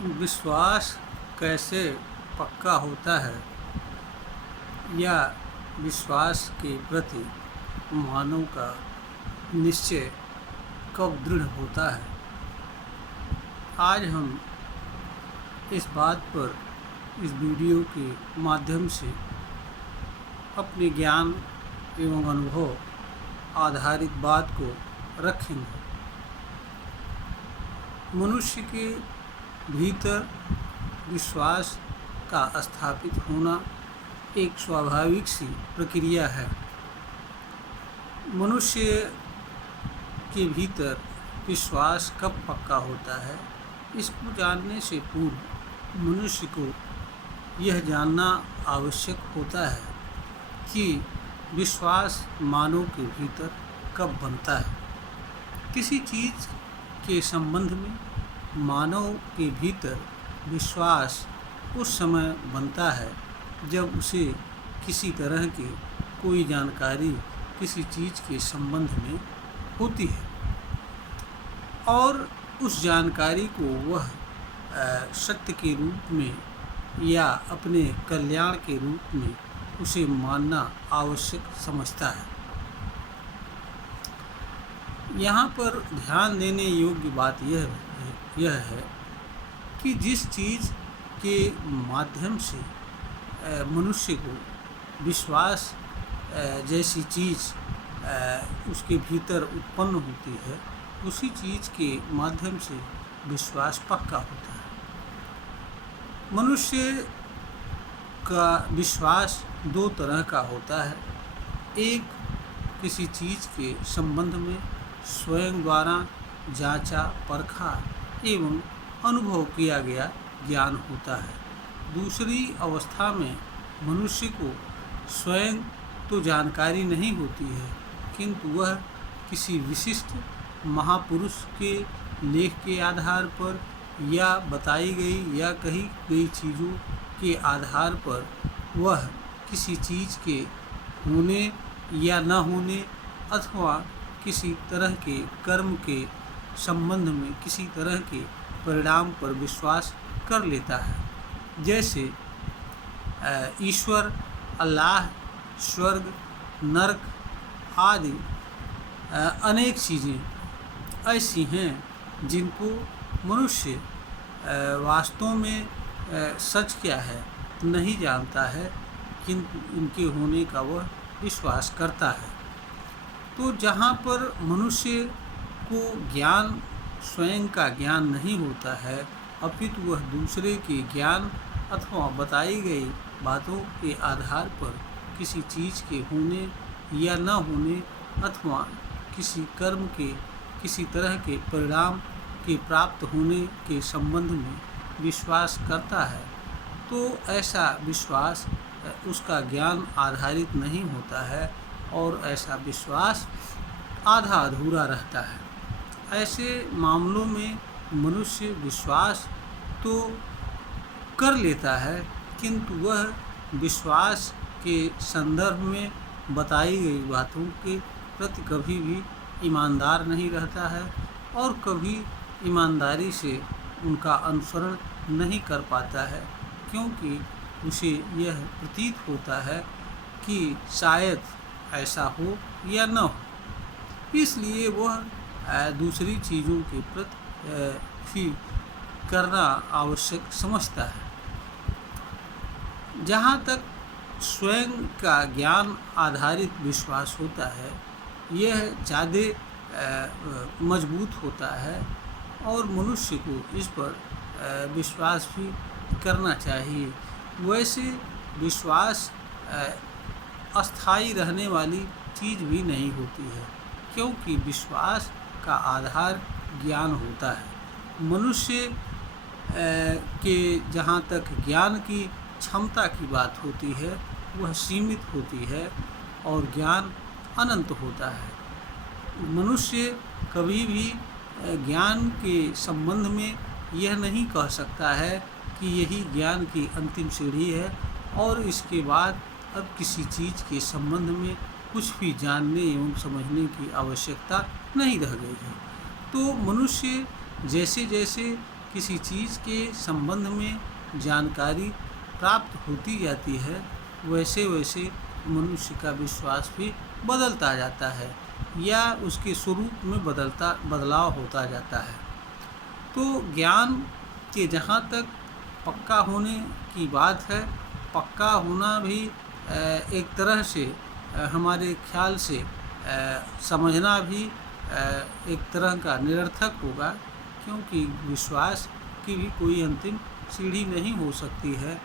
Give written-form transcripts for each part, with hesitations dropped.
विश्वास कैसे पक्का होता है या विश्वास के प्रति मानव का निश्चय कब दृढ़ होता है। आज हम इस बात पर इस वीडियो के माध्यम से अपने ज्ञान एवं अनुभव आधारित बात को रखेंगे। मनुष्य के भीतर विश्वास का स्थापित होना एक स्वाभाविक सी प्रक्रिया है। मनुष्य के भीतर विश्वास कब पक्का होता है, इसको जानने से पूर्व मनुष्य को यह जानना आवश्यक होता है कि विश्वास मानव के भीतर कब बनता है। किसी चीज़ के संबंध में मानव के भीतर विश्वास उस समय बनता है जब उसे किसी तरह की कोई जानकारी किसी चीज़ के संबंध में होती है और उस जानकारी को वह सत्य के रूप में या अपने कल्याण के रूप में उसे मानना आवश्यक समझता है। यहाँ पर ध्यान देने योग्य बात यह है कि जिस चीज़ के माध्यम से मनुष्य को विश्वास जैसी चीज़ उसके भीतर उत्पन्न होती है, उसी चीज़ के माध्यम से विश्वास पक्का होता है। मनुष्य का विश्वास दो तरह का होता है। एक किसी चीज़ के संबंध में स्वयं द्वारा जांचा परखा एवं अनुभव किया गया ज्ञान होता है। दूसरी अवस्था में मनुष्य को स्वयं तो जानकारी नहीं होती है, किंतु वह किसी विशिष्ट महापुरुष के लेख के आधार पर या बताई गई या कही गई चीज़ों के आधार पर वह किसी चीज़ के होने या न होने अथवा किसी तरह के कर्म के संबंध में किसी तरह के परिणाम पर विश्वास कर लेता है। जैसे ईश्वर, अल्लाह, स्वर्ग, नरक आदि अनेक चीज़ें ऐसी हैं जिनको मनुष्य वास्तव में सच क्या है नहीं जानता है, किंतु इनके होने का वह विश्वास करता है। तो जहाँ पर मनुष्य को ज्ञान स्वयं का ज्ञान नहीं होता है, अपितु वह दूसरे के ज्ञान अथवा बताई गई बातों के आधार पर किसी चीज़ के होने या न होने अथवा किसी कर्म के किसी तरह के परिणाम के प्राप्त होने के संबंध में विश्वास करता है, तो ऐसा विश्वास उसका ज्ञान आधारित नहीं होता है और ऐसा विश्वास आधा अधूरा रहता है। ऐसे मामलों में मनुष्य विश्वास तो कर लेता है, किंतु वह विश्वास के संदर्भ में बताई गई बातों के प्रति कभी भी ईमानदार नहीं रहता है और कभी ईमानदारी से उनका अनुसरण नहीं कर पाता है, क्योंकि उसे यह प्रतीत होता है कि शायद ऐसा हो या न हो, इसलिए वह दूसरी चीज़ों के प्रति भी करना आवश्यक समझता है। जहाँ तक स्वयं का ज्ञान आधारित विश्वास होता है, यह ज़्यादा मजबूत होता है और मनुष्य को इस पर विश्वास भी करना चाहिए। वैसे विश्वास अस्थायी रहने वाली चीज़ भी नहीं होती है, क्योंकि विश्वास का आधार ज्ञान होता है। मनुष्य के जहाँ तक ज्ञान की क्षमता की बात होती है, वह सीमित होती है और ज्ञान अनंत होता है। मनुष्य कभी भी ज्ञान के संबंध में यह नहीं कह सकता है कि यही ज्ञान की अंतिम सीढ़ी है और इसके बाद अब किसी चीज़ के संबंध में कुछ भी जानने एवं समझने की आवश्यकता नहीं रह गई है। तो मनुष्य जैसे जैसे किसी चीज़ के संबंध में जानकारी प्राप्त होती जाती है, वैसे वैसे मनुष्य का विश्वास भी बदलता जाता है या उसके स्वरूप में बदलाव होता जाता है। तो ज्ञान के जहाँ तक पक्का होने की बात है, पक्का होना भी एक तरह से हमारे ख्याल से समझना भी एक तरह का निरर्थक होगा, क्योंकि विश्वास की भी कोई अंतिम सीढ़ी नहीं हो सकती है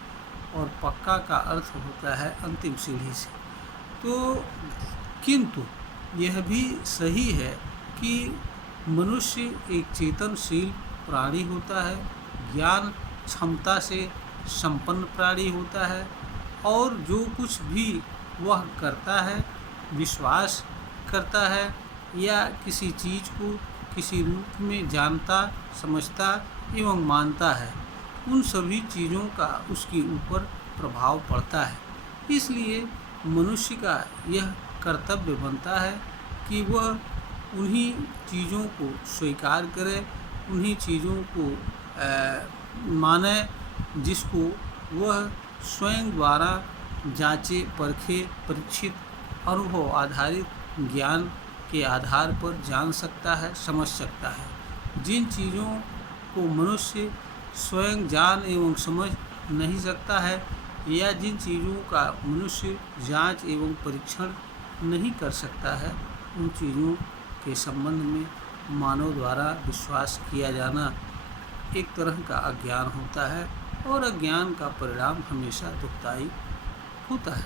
और पक्का का अर्थ होता है अंतिम सीढ़ी से। तो किंतु यह भी सही है कि मनुष्य एक चेतनशील प्राणी होता है, ज्ञान क्षमता से संपन्न प्राणी होता है और जो कुछ भी वह करता है, विश्वास करता है या किसी चीज़ को किसी रूप में जानता, समझता एवं मानता है, उन सभी चीज़ों का उसके ऊपर प्रभाव पड़ता है। इसलिए मनुष्य का यह कर्तव्य बनता है कि वह उन्हीं चीज़ों को स्वीकार करे, उन्हीं चीज़ों को माने जिसको वह स्वयं द्वारा जांचे, परखे, परीक्षित, अनुभव आधारित ज्ञान के आधार पर जान सकता है, समझ सकता है। जिन चीज़ों को मनुष्य स्वयं जान एवं समझ नहीं सकता है या जिन चीज़ों का मनुष्य जांच एवं परीक्षण नहीं कर सकता है, उन चीज़ों के संबंध में मानव द्वारा विश्वास किया जाना एक तरह का अज्ञान होता है और अज्ञान का परिणाम हमेशा दुखदायी होता है।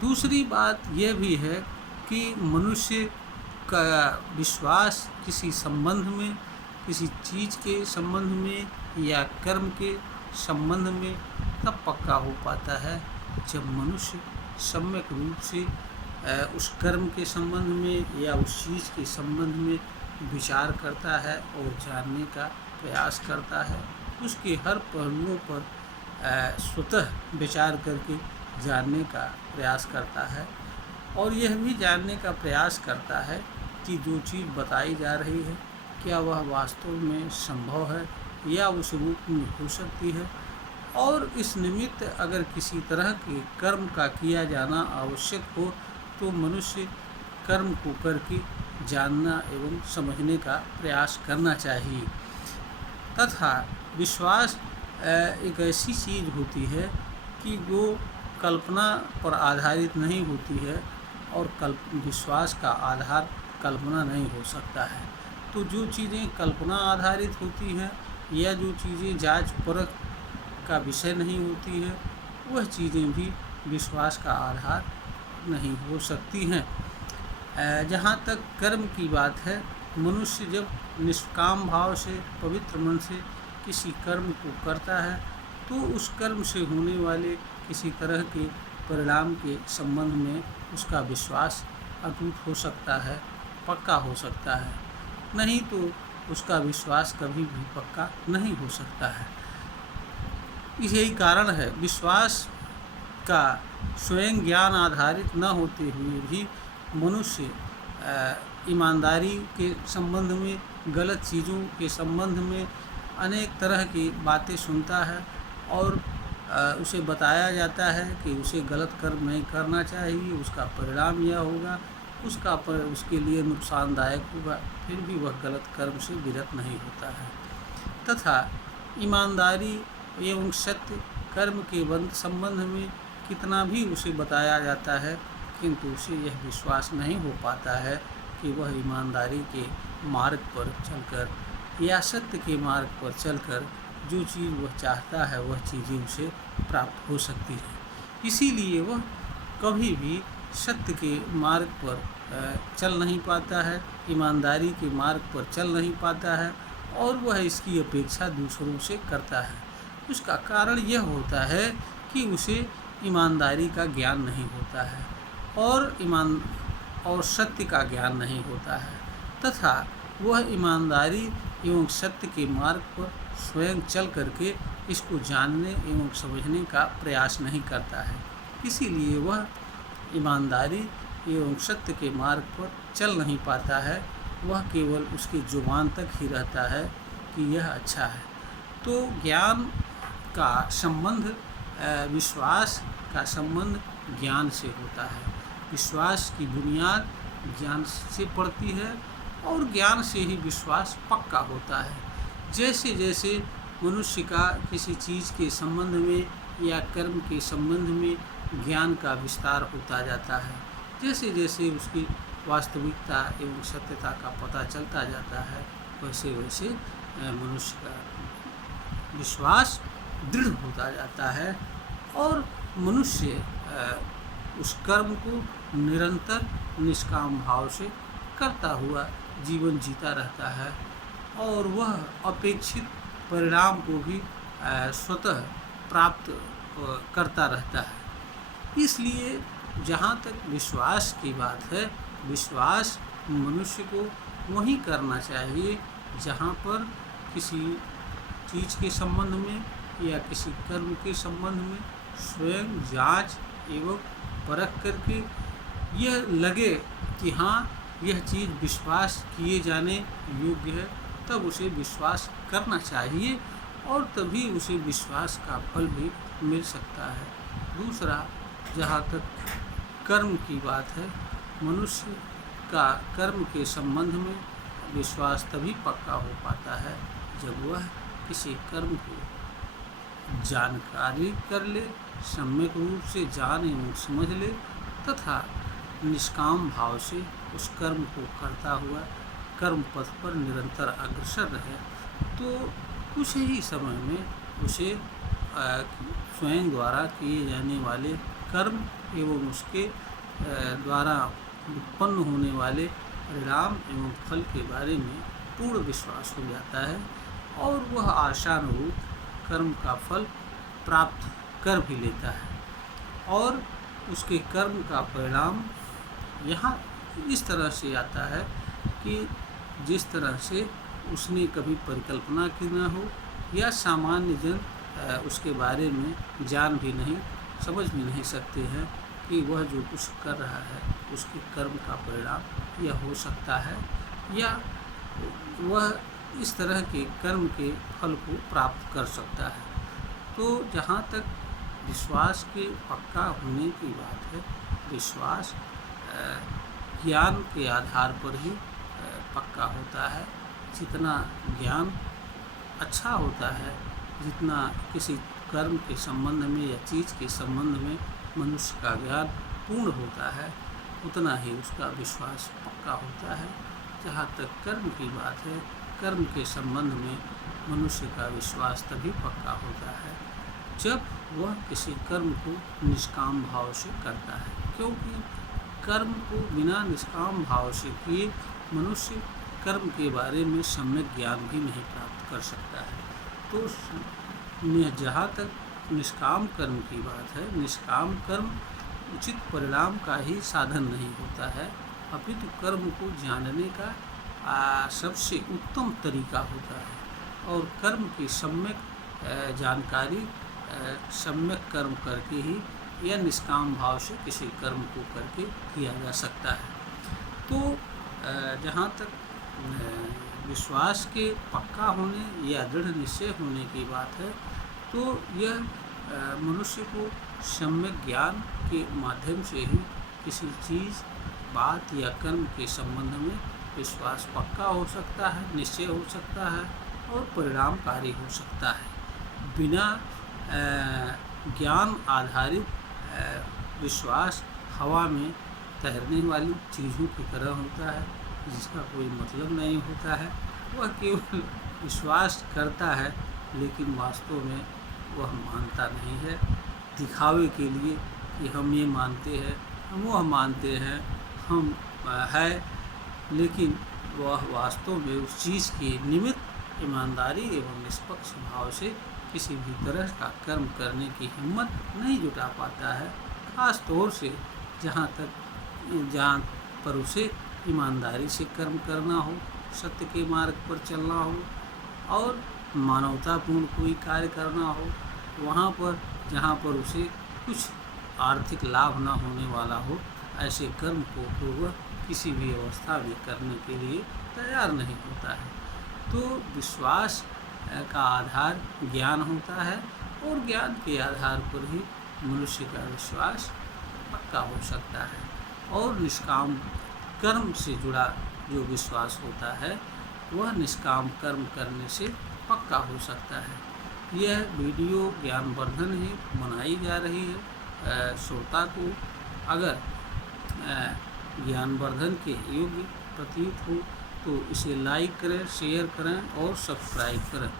दूसरी बात यह भी है कि मनुष्य का विश्वास किसी संबंध में, किसी चीज़ के संबंध में या कर्म के संबंध में तब पक्का हो पाता है जब मनुष्य सम्यक रूप से उस कर्म के संबंध में या उस चीज़ के संबंध में विचार करता है और जानने का प्रयास करता है, उसके हर पहलुओं पर स्वतः विचार करके जानने का प्रयास करता है और यह भी जानने का प्रयास करता है कि जो चीज़ बताई जा रही है क्या वह वास्तव में संभव है या उस रूप में हो सकती है, और इस निमित्त अगर किसी तरह के कर्म का किया जाना आवश्यक हो तो मनुष्य कर्म को करके जानना एवं समझने का प्रयास करना चाहिए। तथा विश्वास एक ऐसी चीज़ होती है कि जो कल्पना पर आधारित नहीं होती है और विश्वास का आधार कल्पना नहीं हो सकता है। तो जो चीज़ें कल्पना आधारित होती हैं या जो चीज़ें जांच परख का विषय नहीं होती है, वह चीज़ें भी विश्वास का आधार नहीं हो सकती हैं। जहाँ तक कर्म की बात है, मनुष्य जब निष्काम भाव से, पवित्र मन से किसी कर्म को करता है तो उस कर्म से होने वाले किसी तरह के परिणाम के संबंध में उसका विश्वास अटूट हो सकता है, पक्का हो सकता है, नहीं तो उसका विश्वास कभी भी पक्का नहीं हो सकता है। यही कारण है विश्वास का स्वयं ज्ञान आधारित न होते हुए भी मनुष्य ईमानदारी के संबंध में, गलत चीज़ों के संबंध में अनेक तरह की बातें सुनता है और उसे बताया जाता है कि उसे गलत कर्म नहीं करना चाहिए, उसका परिणाम यह होगा, उसके लिए नुकसानदायक होगा, फिर भी वह गलत कर्म से विरत नहीं होता है। तथा ईमानदारी एवं सत्य कर्म के संबंध में कितना भी उसे बताया जाता है, किंतु उसे यह विश्वास नहीं हो पाता है कि वह ईमानदारी के मार्ग पर चलकर या सत्य के मार्ग पर चलकर जो चीज़ वह चाहता है वह चीज़ें उसे प्राप्त हो सकती है। इसीलिए वह कभी भी सत्य के मार्ग पर चल नहीं पाता है, ईमानदारी के मार्ग पर चल नहीं पाता है और वह इसकी अपेक्षा दूसरों से करता है। उसका कारण यह होता है कि उसे ईमानदारी का ज्ञान नहीं होता है और सत्य का ज्ञान नहीं होता है, तथा वह ईमानदारी एवं सत्य के मार्ग पर स्वयं चल करके इसको जानने एवं समझने का प्रयास नहीं करता है। इसीलिए वह ईमानदारी एवं सत्य के मार्ग पर चल नहीं पाता है, वह केवल उसकी जुबान तक ही रहता है कि यह अच्छा है, तो ज्ञान का संबंध विश्वास का संबंध ज्ञान से होता है। विश्वास की बुनियाद ज्ञान से पड़ती है और ज्ञान से ही विश्वास पक्का होता है। जैसे जैसे मनुष्य का किसी चीज़ के संबंध में या कर्म के संबंध में ज्ञान का विस्तार होता जाता है, जैसे जैसे उसकी वास्तविकता एवं सत्यता का पता चलता जाता है, वैसे वैसे मनुष्य का विश्वास दृढ़ होता जाता है और मनुष्य उस कर्म को निरंतर निष्काम भाव से करता हुआ जीवन जीता रहता है और वह अपेक्षित परिणाम को भी स्वतः प्राप्त करता रहता है। इसलिए जहाँ तक विश्वास की बात है, विश्वास मनुष्य को वहीं करना चाहिए जहाँ पर किसी चीज़ के संबंध में या किसी कर्म के संबंध में स्वयं जांच एवं परख करके यह लगे कि हाँ, यह चीज़ विश्वास किए जाने योग्य है, तब उसे विश्वास करना चाहिए और तभी उसे विश्वास का फल भी मिल सकता है। दूसरा, जहाँ तक कर्म की बात है, मनुष्य का कर्म के संबंध में विश्वास तभी पक्का हो पाता है जब वह किसी कर्म को जानकारी कर ले, सम्यक रूप से जान एवं समझ ले तथा निष्काम भाव से उस कर्म को करता हुआ कर्म पथ पर निरंतर अग्रसर रहे, तो कुछ ही समय में उसे स्वयं द्वारा किए जाने वाले कर्म एवं उसके द्वारा उत्पन्न होने वाले परिणाम एवं फल के बारे में पूर्ण विश्वास हो जाता है और वह आशानुरूप कर्म का फल प्राप्त कर भी लेता है और उसके कर्म का परिणाम यहाँ इस तरह से आता है कि जिस तरह से उसने कभी परिकल्पना की न हो या सामान्य जन उसके बारे में जान भी नहीं, समझ भी नहीं सकते हैं कि वह जो कुछ कर रहा है उसके कर्म का परिणाम यह हो सकता है या वह इस तरह के कर्म के फल को प्राप्त कर सकता है। तो जहाँ तक विश्वास के पक्का होने की बात है, विश्वास ज्ञान के आधार पर ही पक्का होता है। जितना ज्ञान अच्छा होता है, जितना किसी कर्म के संबंध में या चीज़ के संबंध में मनुष्य का ज्ञान पूर्ण होता है, उतना ही उसका विश्वास पक्का होता है। जहाँ तक कर्म की बात है, कर्म के संबंध में मनुष्य का विश्वास तभी पक्का होता है जब वह किसी कर्म को निष्काम भाव से करता है, क्योंकि कर्म को बिना निष्काम भाव से किए मनुष्य कर्म के बारे में सम्यक ज्ञान भी नहीं प्राप्त कर सकता है। तो जहाँ तक निष्काम कर्म की बात है, निष्काम कर्म उचित परिणाम का ही साधन नहीं होता है, अपितु कर्म को जानने का सबसे उत्तम तरीका होता है और कर्म की सम्यक जानकारी सम्यक कर्म करके ही या निष्काम भाव से किसी कर्म को करके किया जा सकता है। तो जहाँ तक विश्वास के पक्का होने या दृढ़ निश्चय होने की बात है, तो यह मनुष्य को सम्यक ज्ञान के माध्यम से ही किसी चीज़, बात या कर्म के संबंध में विश्वास पक्का हो सकता है, निश्चय हो सकता है और परिणामकारी हो सकता है। बिना ज्ञान आधारित विश्वास हवा में तैरने वाली चीज़ों की तरह होता है, जिसका कोई मतलब नहीं होता है। वह केवल विश्वास करता है लेकिन वास्तव में वह मानता नहीं है, दिखावे के लिए कि हम ये मानते हैं, हम वह मानते हैं, हम है, लेकिन वह वास्तव में उस चीज़ के निमित्त ईमानदारी एवं निष्पक्ष भाव से किसी भी तरह का कर्म करने की हिम्मत नहीं जुटा पाता है। खास तौर से जहाँ पर उसे ईमानदारी से कर्म करना हो, सत्य के मार्ग पर चलना हो और मानवतापूर्ण कोई कार्य करना हो, वहाँ पर जहाँ पर उसे कुछ आर्थिक लाभ न होने वाला हो, ऐसे कर्म को वह किसी भी अवस्था में करने के लिए तैयार नहीं होता है। तो विश्वास का आधार ज्ञान होता है और ज्ञान के आधार पर ही मनुष्य का विश्वास पक्का हो सकता है। और निष्काम कर्म से जुड़ा जो विश्वास होता है वह निष्काम कर्म करने से पक्का हो सकता है। यह वीडियो ज्ञानवर्धन ही बनाई जा रही है। श्रोता को अगर ज्ञानवर्धन के योग्य प्रतीत हो तो इसे लाइक करें, शेयर करें और सब्सक्राइब करें।